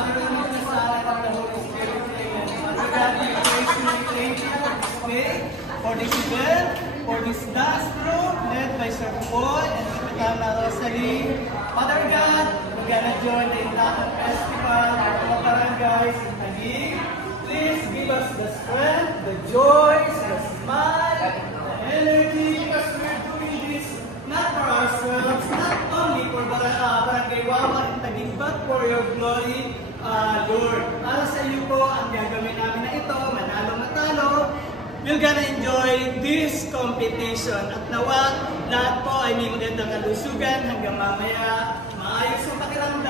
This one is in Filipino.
Father, in the Son, and of the Holy Spirit. Amen. Father God, we praise you, we thank you for this day, for this event, for this dance group led by Sir Boy and Kapitana Rosalie. Father God, we're gonna join the Inlakan Festival of the barangays in Taguig. Please give us the strength, the joy, the smile, the energy, because we're doing this not for ourselves, not only for Barangay Wawa in Taguig, but for your glory, Lord. Para sa iyo po ang gagawin namin na ito, manalo na talo. We're gonna enjoy this competition at nawa lahat po ay may magandang kalusugan hanggang mamaya maayos ang pakiramdam.